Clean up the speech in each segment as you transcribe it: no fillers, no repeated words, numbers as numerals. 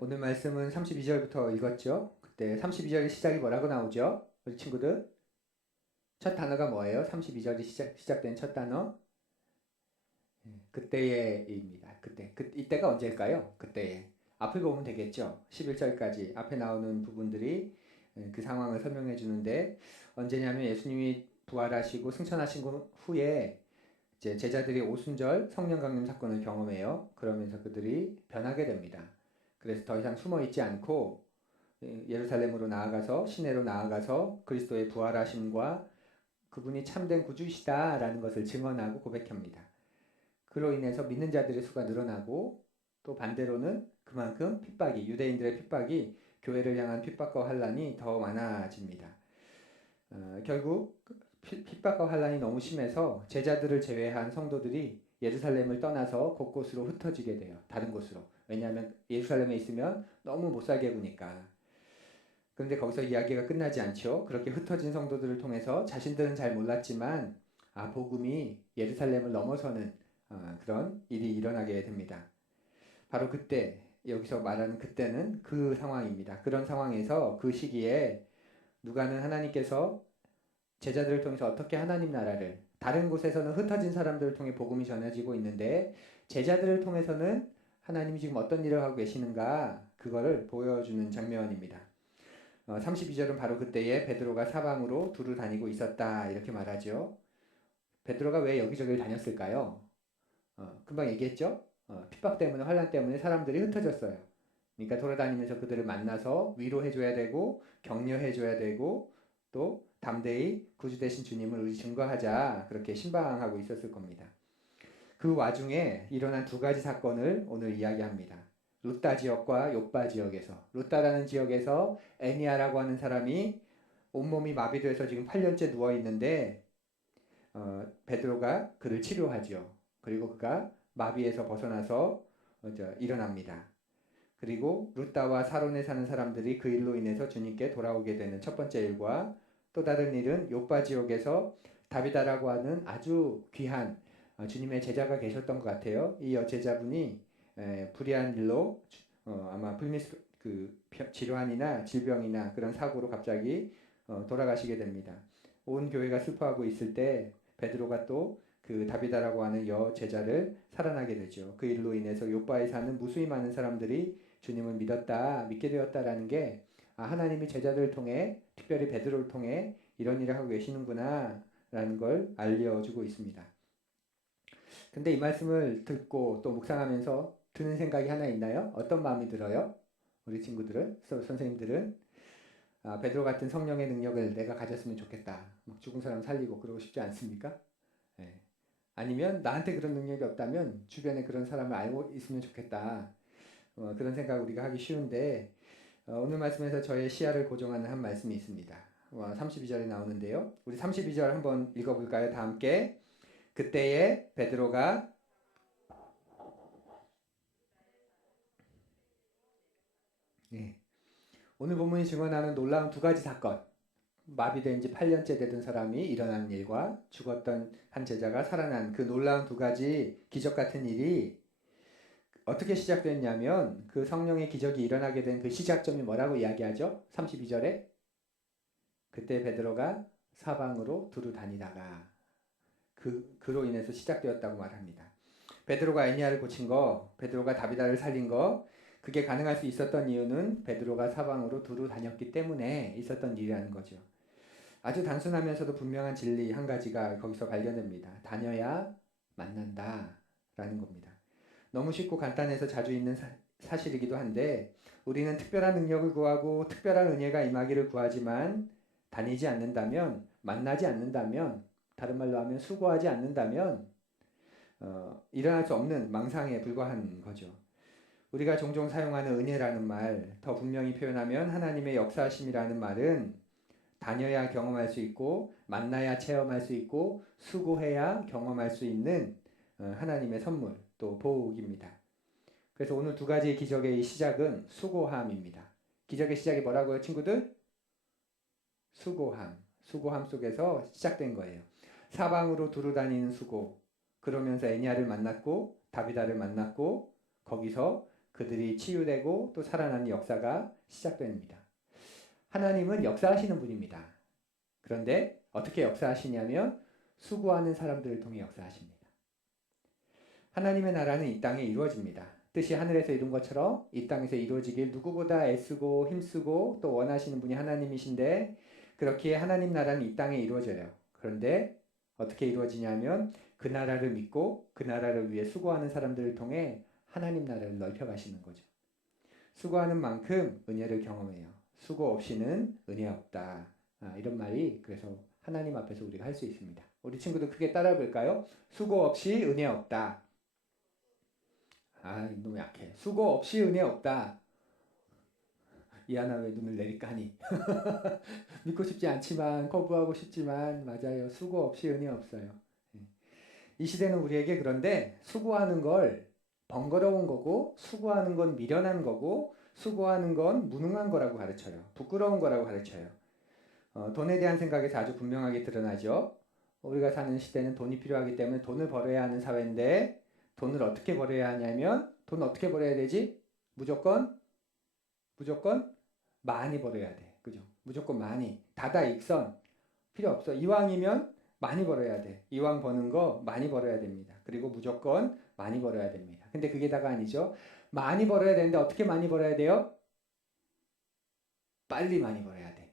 오늘 말씀은 32절부터 읽었죠? 그때 32절 시작이 뭐라고 나오죠? 우리 친구들? 첫 단어가 뭐예요? 32절이 시작된 첫 단어? 그때에입니다. 이때가 언제일까요? 그때에. 앞을 보면 되겠죠? 11절까지 앞에 나오는 부분들이 그 상황을 설명해 주는데 언제냐면 예수님이 부활하시고 승천하신 후에 이제 제자들이 오순절 성령 강림 사건을 경험해요. 그러면서 그들이 변하게 됩니다. 그래서 더 이상 숨어 있지 않고 예루살렘으로 나아가서 시내로 나아가서 그리스도의 부활하심과 그분이 참된 구주시다라는 것을 증언하고 고백합니다. 그로 인해서 믿는 자들의 수가 늘어나고 또 반대로는 그만큼 유대인들의 핍박이 교회를 향한 핍박과 환란이 더 많아집니다. 결국 핍박과 환란이 너무 심해서 제자들을 제외한 성도들이 예루살렘을 떠나서 곳곳으로 흩어지게 돼요. 다른 곳으로. 왜냐하면 예루살렘에 있으면 너무 못 살게 구니까. 그런데 거기서 이야기가 끝나지 않죠. 그렇게 흩어진 성도들을 통해서 자신들은 잘 몰랐지만 복음이 예루살렘을 넘어서는 그런 일이 일어나게 됩니다. 바로 그때, 여기서 말하는 그때는 그 상황입니다. 그런 상황에서 그 시기에 누가는 하나님께서 제자들을 통해서 어떻게 하나님 나라를, 다른 곳에서는 흩어진 사람들을 통해 복음이 전해지고 있는데 제자들을 통해서는 하나님이 지금 어떤 일을 하고 계시는가, 그거를 보여주는 장면입니다. 32절은 바로 그때에 베드로가 사방으로 두루 다니고 있었다 이렇게 말하죠. 베드로가 왜 여기저기를 다녔을까요? 금방 얘기했죠. 핍박 때문에, 환란 때문에 사람들이 흩어졌어요. 그러니까 돌아다니면서 그들을 만나서 위로해줘야 되고 격려해줘야 되고 또 담대히 구주 되신 주님을 우리 증거하자, 그렇게 신방하고 있었을 겁니다. 그 와중에 일어난 두 가지 사건을 오늘 이야기합니다. 루따 지역과 욥바 지역에서, 루따라는 지역에서 애니아라고 하는 사람이 온몸이 마비돼서 지금 8년째 누워 있는데 베드로가 그를 치료하죠. 그리고 그가 마비에서 벗어나서 일어납니다. 그리고 루따와 사론에 사는 사람들이 그 일로 인해서 주님께 돌아오게 되는 첫 번째 일과, 또 다른 일은 욥바 지역에서 다비다라고 하는 아주 귀한 주님의 제자가 계셨던 것 같아요. 이 여제자분이 불의한 일로 아마 질환이나 질병이나 그런 사고로 갑자기 돌아가시게 됩니다. 온 교회가 슬퍼하고 있을 때 베드로가 또 그 다비다라고 하는 여제자를 살아나게 되죠. 그 일로 인해서 욥바에 사는 무수히 많은 사람들이 주님을 믿게 되었다라는 게 하나님이 제자들을 통해, 특별히 베드로를 통해 이런 일을 하고 계시는구나 라는 걸 알려주고 있습니다. 근데 이 말씀을 듣고 또 묵상하면서 드는 생각이 하나 있나요? 어떤 마음이 들어요? 우리 친구들은, 선생님들은 베드로 같은 성령의 능력을 내가 가졌으면 좋겠다. 막 죽은 사람 살리고 그러고 싶지 않습니까? 네. 아니면 나한테 그런 능력이 없다면 주변에 그런 사람을 알고 있으면 좋겠다. 그런 생각 우리가 하기 쉬운데 오늘 말씀에서 저의 시야를 고정하는 한 말씀이 있습니다. 32절에 나오는데요. 우리 32절 한번 읽어볼까요? 다 함께. 그때에 베드로가 예, 오늘 본문이 증언하는 놀라운 두 가지 사건, 마비된 지 8년째 되던 사람이 일어난 일과 죽었던 한 제자가 살아난 그 놀라운 두 가지 기적 같은 일이 어떻게 시작됐냐면, 그 성령의 기적이 일어나게 된 그 시작점이 뭐라고 이야기하죠? 32절에 그때 베드로가 사방으로 두루 다니다가 그로 인해서 시작되었다고 말합니다. 베드로가 애니아를 고친 거, 베드로가 다비다를 살린 거, 그게 가능할 수 있었던 이유는 베드로가 사방으로 두루 다녔기 때문에 있었던 일이라는 거죠. 아주 단순하면서도 분명한 진리 한 가지가 거기서 발견됩니다. 다녀야 만난다 라는 겁니다. 너무 쉽고 간단해서 자주 있는 사실이기도 한데, 우리는 특별한 능력을 구하고 특별한 은혜가 임하기를 구하지만 다니지 않는다면, 만나지 않는다면, 다른 말로 하면 수고하지 않는다면 일어날 수 없는 망상에 불과한 거죠. 우리가 종종 사용하는 은혜라는 말, 더 분명히 표현하면 하나님의 역사하심이라는 말은 다녀야 경험할 수 있고 만나야 체험할 수 있고 수고해야 경험할 수 있는 하나님의 선물, 또 보복입니다. 그래서 오늘 두 가지 기적의 시작은 수고함입니다. 기적의 시작이 뭐라고요, 친구들? 수고함. 수고함 속에서 시작된 거예요. 사방으로 두루 다니는 수고. 그러면서 애니아를 만났고 다비다를 만났고 거기서 그들이 치유되고 또 살아나는 역사가 시작됩니다. 하나님은 역사하시는 분입니다. 그런데 어떻게 역사하시냐면 수고하는 사람들을 통해 역사하십니다. 하나님의 나라는 이 땅에 이루어집니다. 뜻이 하늘에서 이룬 것처럼 이 땅에서 이루어지길 누구보다 애쓰고 힘쓰고 또 원하시는 분이 하나님이신데 그렇게 하나님 나라는 이 땅에 이루어져요. 그런데 어떻게 이루어지냐면 그 나라를 믿고 그 나라를 위해 수고하는 사람들을 통해 하나님 나라를 넓혀가시는 거죠. 수고하는 만큼 은혜를 경험해요. 수고 없이는 은혜 없다. 이런 말이 그래서 하나님 앞에서 우리가 할 수 있습니다. 우리 친구들 크게 따라해 볼까요? 수고 없이 은혜 없다. 너무 약해. 수고 없이 은혜 없다. 이하나 왜 눈을 내리까니? 믿고 싶지 않지만 거부하고 싶지만 맞아요. 수고 없이 은혜 없어요. 이 시대는 우리에게 그런데 수고하는 걸 번거로운 거고 수고하는 건 미련한 거고 수고하는 건 무능한 거라고 가르쳐요. 부끄러운 거라고 가르쳐요. 돈에 대한 생각에서 아주 분명하게 드러나죠. 우리가 사는 시대는 돈이 필요하기 때문에 돈을 벌어야 하는 사회인데 돈을 어떻게 벌어야 하냐면 돈 어떻게 벌어야 되지? 무조건 많이 벌어야 돼. 그죠? 무조건 많이. 다다익선. 필요 없어. 이왕이면 많이 벌어야 돼. 이왕 버는 거 많이 벌어야 됩니다. 그리고 무조건 많이 벌어야 됩니다. 근데 그게 다가 아니죠. 많이 벌어야 되는데 어떻게 많이 벌어야 돼요? 빨리 많이 벌어야 돼.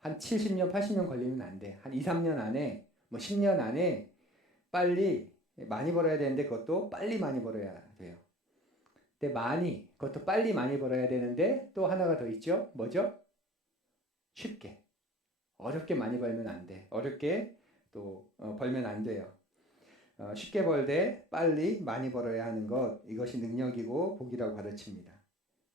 한 70년, 80년 걸리면 안 돼. 한 2, 3년 안에, 뭐 10년 안에 빨리 많이 벌어야 되는데 그것도 빨리 많이 벌어야 돼요. 근데 그것도 빨리 많이 벌어야 되는데 또 하나가 더 있죠. 뭐죠? 쉽게. 어렵게 많이 벌면 안 돼. 어렵게 또 벌면 안 돼요. 쉽게 벌되 빨리 많이 벌어야 하는 것, 이것이 능력이고 복이라고 가르칩니다.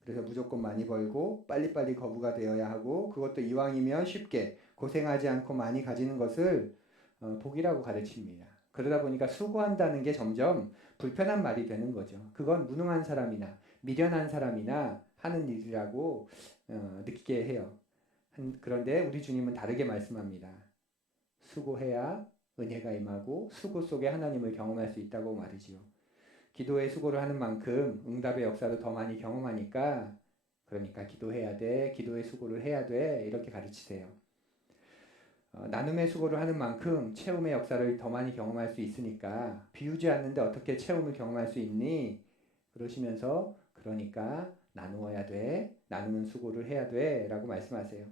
그래서 무조건 많이 벌고 빨리빨리 거부가 되어야 하고 그것도 이왕이면 쉽게 고생하지 않고 많이 가지는 것을 복이라고 가르칩니다. 그러다 보니까 수고한다는 게 점점 불편한 말이 되는 거죠. 그건 무능한 사람이나 미련한 사람이나 하는 일이라고 느끼게 해요. 그런데 우리 주님은 다르게 말씀합니다. 수고해야 은혜가 임하고 수고 속에 하나님을 경험할 수 있다고 말이지요. 기도에 수고를 하는 만큼 응답의 역사도 더 많이 경험하니까 그러니까 기도해야 돼, 기도에 수고를 해야 돼 이렇게 가르치세요. 나눔의 수고를 하는 만큼 채움의 역사를 더 많이 경험할 수 있으니까 비우지 않는데 어떻게 채움을 경험할 수 있니? 그러시면서 그러니까 나누어야 돼, 나누는 수고를 해야 돼 라고 말씀하세요.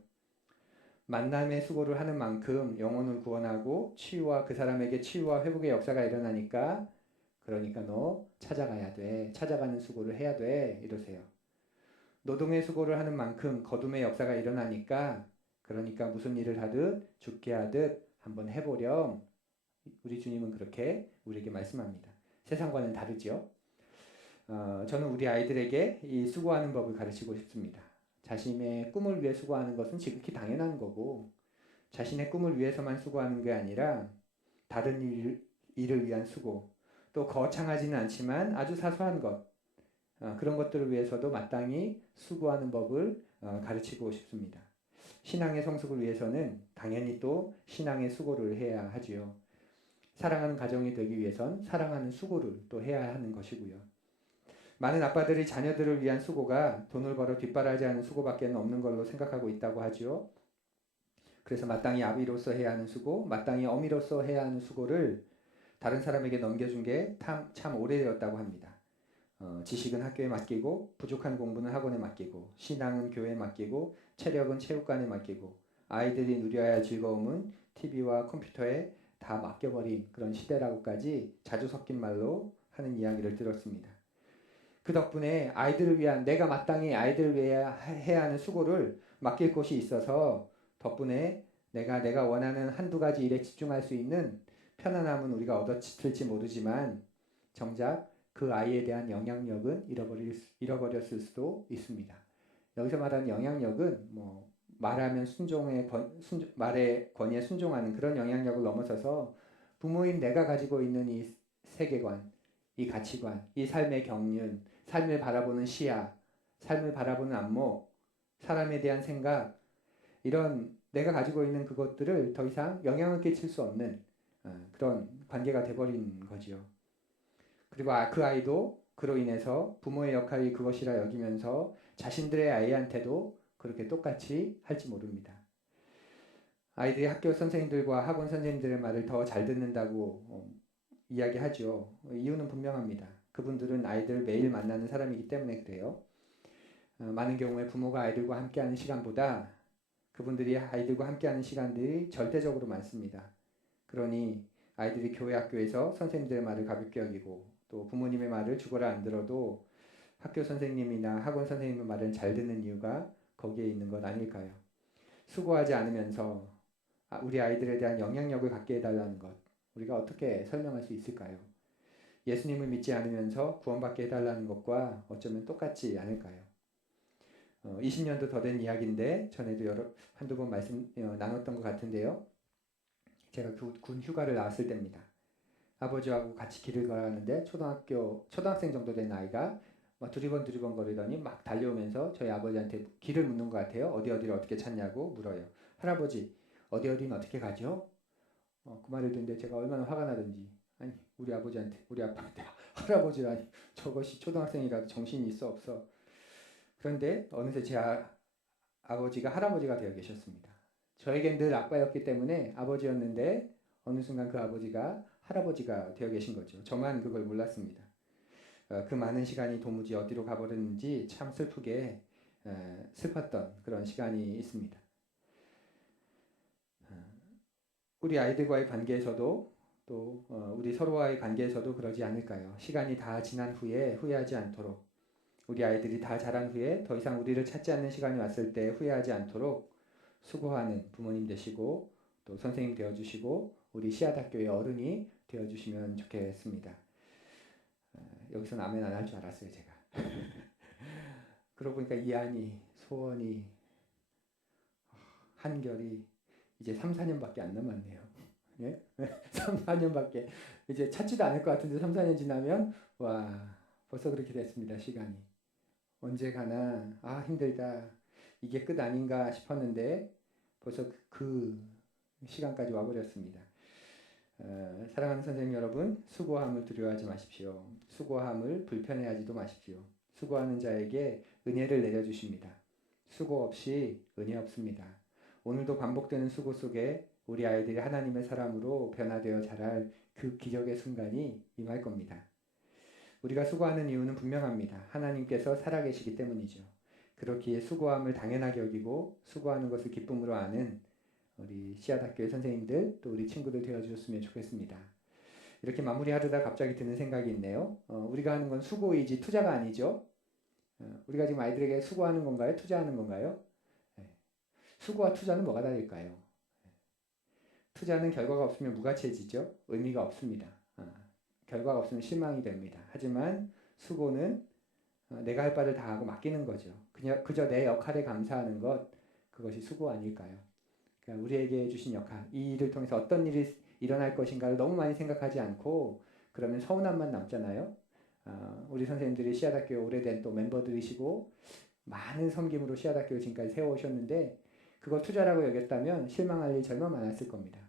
만남의 수고를 하는 만큼 영혼을 구원하고 치유와 그 사람에게 치유와 회복의 역사가 일어나니까 그러니까 너 찾아가야 돼. 찾아가는 수고를 해야 돼. 이러세요. 노동의 수고를 하는 만큼 거둠의 역사가 일어나니까 그러니까 무슨 일을 하듯 죽게 하듯 한번 해보렴. 우리 주님은 그렇게 우리에게 말씀합니다. 세상과는 다르죠. 저는 우리 아이들에게 이 수고하는 법을 가르치고 싶습니다. 자신의 꿈을 위해 수고하는 것은 지극히 당연한 거고 자신의 꿈을 위해서만 수고하는 게 아니라 다른 일을 위한 수고 또 거창하지는 않지만 아주 사소한 것 그런 것들을 위해서도 마땅히 수고하는 법을 가르치고 싶습니다. 신앙의 성숙을 위해서는 당연히 또 신앙의 수고를 해야 하지요. 사랑하는 가정이 되기 위해선 사랑하는 수고를 또 해야 하는 것이고요. 많은 아빠들이 자녀들을 위한 수고가 돈을 벌어 뒷바라지하는 수고밖에 없는 걸로 생각하고 있다고 하죠. 그래서 마땅히 아비로서 해야 하는 수고, 마땅히 어미로서 해야 하는 수고를 다른 사람에게 넘겨준 게 참 오래되었다고 합니다. 지식은 학교에 맡기고 부족한 공부는 학원에 맡기고 신앙은 교회에 맡기고 체력은 체육관에 맡기고 아이들이 누려야 할 즐거움은 TV와 컴퓨터에 다 맡겨버린 그런 시대라고까지 자주 섞인 말로 하는 이야기를 들었습니다. 그 덕분에 아이들을 위한 내가 마땅히 아이들을 위해 해야 하는 수고를 맡길 곳이 있어서 덕분에 내가 원하는 한두 가지 일에 집중할 수 있는 편안함은 우리가 얻었을지 모르지만 정작 그 아이에 대한 영향력은 잃어버렸을 수도 있습니다. 여기서 말하는 영향력은 뭐 말하면 말의 권위에 순종하는 그런 영향력을 넘어서서 부모인 내가 가지고 있는 이 세계관, 이 가치관, 이 삶의 경륜, 삶을 바라보는 시야, 삶을 바라보는 안목, 사람에 대한 생각 이런 내가 가지고 있는 그것들을 더 이상 영향을 끼칠 수 없는 그런 관계가 돼버린 거지요. 그리고 그 아이도 그로 인해서 부모의 역할이 그것이라 여기면서 자신들의 아이한테도 그렇게 똑같이 할지 모릅니다. 아이들이 학교 선생님들과 학원 선생님들의 말을 더 잘 듣는다고 이야기하죠. 이유는 분명합니다. 그분들은 아이들을 매일 만나는 사람이기 때문에 그래요. 많은 경우에 부모가 아이들과 함께하는 시간보다 그분들이 아이들과 함께하는 시간들이 절대적으로 많습니다. 그러니 아이들이 교회 학교에서 선생님들의 말을 가볍게 여기고 또 부모님의 말을 죽어라 안 들어도 학교 선생님이나 학원 선생님의 말을 잘 듣는 이유가 거기에 있는 것 아닐까요? 수고하지 않으면서 우리 아이들에 대한 영향력을 갖게 해달라는 것, 우리가 어떻게 설명할 수 있을까요? 예수님을 믿지 않으면서 구원받게 해달라는 것과 어쩌면 똑같지 않을까요? 20년도 더 된 이야기인데 전에도 한두 번 나눴던 것 같은데요. 제가 군 휴가를 나왔을 때입니다. 아버지하고 같이 길을 걸어가는데 초등학생 정도 된 아이가 막 두리번 거리더니 막 달려오면서 저희 아버지한테 길을 묻는 것 같아요. 어디를 어떻게 찾냐고 물어요. 할아버지, 어디는 어떻게 가죠? 그 말을 듣는데 제가 얼마나 화가 나든지, 아니 우리 아빠한테 할아버지라니, 저것이 초등학생이라도 정신이 있어 없어. 그런데 어느새 제 아버지가 할아버지가 되어 계셨습니다. 저에겐 늘 아빠였기 때문에 아버지였는데 어느 순간 그 아버지가 할아버지가 되어 계신 거죠. 저만 그걸 몰랐습니다. 그 많은 시간이 도무지 어디로 가버렸는지 참 슬프게 슬펐던 그런 시간이 있습니다. 우리 아이들과의 관계에서도 또 우리 서로와의 관계에서도 그러지 않을까요? 시간이 다 지난 후에 후회하지 않도록, 우리 아이들이 다 자란 후에 더 이상 우리를 찾지 않는 시간이 왔을 때 후회하지 않도록 수고하는 부모님 되시고 또 선생님 되어주시고 우리 씨앗학교의 어른이 되어주시면 좋겠습니다. 여기서는 아멘 안 할 줄 알았어요, 제가. 그러고 보니까 이한이, 소원이, 한결이 이제 3, 4년밖에 안 남았네요. 예? 3, 4년밖에 이제 찾지도 않을 것 같은데 3, 4년 지나면 와, 벌써 그렇게 됐습니다, 시간이. 언제 가나 힘들다, 이게 끝 아닌가 싶었는데 벌써 그 시간까지 와버렸습니다. 사랑하는 선생님 여러분, 수고함을 두려워하지 마십시오. 수고함을 불편해하지도 마십시오. 수고하는 자에게 은혜를 내려주십니다. 수고 없이 은혜 없습니다. 오늘도 반복되는 수고 속에 우리 아이들이 하나님의 사람으로 변화되어 자랄 그 기적의 순간이 임할 겁니다. 우리가 수고하는 이유는 분명합니다. 하나님께서 살아계시기 때문이죠. 그렇기에 수고함을 당연하게 여기고 수고하는 것을 기쁨으로 아는 우리 씨앗학교의 선생님들 또 우리 친구들 되어주셨으면 좋겠습니다. 이렇게 마무리하려다 갑자기 드는 생각이 있네요. 우리가 하는 건 수고이지 투자가 아니죠. 우리가 지금 아이들에게 수고하는 건가요? 투자하는 건가요? 수고와 투자는 뭐가 다를까요? 투자는 결과가 없으면 무가치해지죠. 의미가 없습니다. 결과가 없으면 실망이 됩니다. 하지만 수고는 내가 할 바를 다하고 맡기는 거죠. 그저 내 역할에 감사하는 것, 그것이 수고 아닐까요? 그러니까 우리에게 주신 역할, 이 일을 통해서 어떤 일이 일어날 것인가를 너무 많이 생각하지 않고 그러면 서운함만 남잖아요. 우리 선생님들이 씨앗학교에 오래된 또 멤버들이시고 많은 섬김으로 씨앗학교를 지금까지 세워오셨는데 그걸 투자라고 여겼다면 실망할 일이 절반 많았을 겁니다.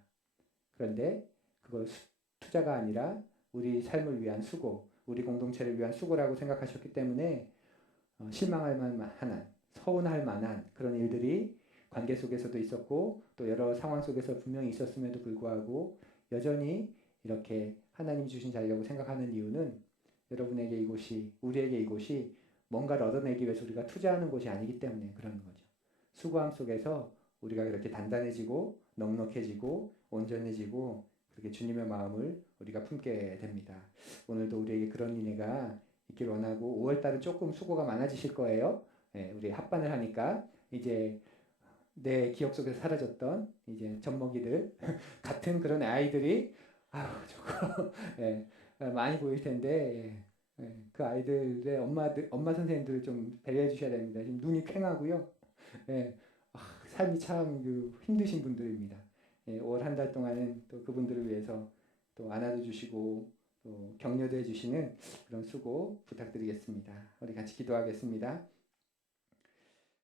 그런데 그걸 투자가 아니라 우리 삶을 위한 수고, 우리 공동체를 위한 수고라고 생각하셨기 때문에 실망할 만한, 서운할 만한 그런 일들이 관계 속에서도 있었고 또 여러 상황 속에서 분명히 있었음에도 불구하고 여전히 이렇게 하나님이 주신 자리라고 생각하는 이유는 여러분에게 이곳이, 우리에게 이곳이 뭔가를 얻어내기 위해서 우리가 투자하는 곳이 아니기 때문에 그러는 거죠. 수고함 속에서 우리가 이렇게 단단해지고 넉넉해지고 온전해지고 그렇게 주님의 마음을 우리가 품게 됩니다. 오늘도 우리에게 그런 은혜가 있길 원하고 5월달은 조금 수고가 많아지실 거예요. 우리 합반을 하니까 이제 내 기억 속에서 사라졌던 이제 젖먹이들 같은 그런 아이들이 저거 많이 보일 텐데 그 아이들의 엄마 선생님들을 좀 배려해 주셔야 됩니다. 지금 눈이 퀭하고요. 삶이 참 힘드신 분들입니다. 5월 한 달 동안은 또 그분들을 위해서 또 안아도 주시고 또 격려도 해주시는 그런 수고 부탁드리겠습니다. 우리 같이 기도하겠습니다.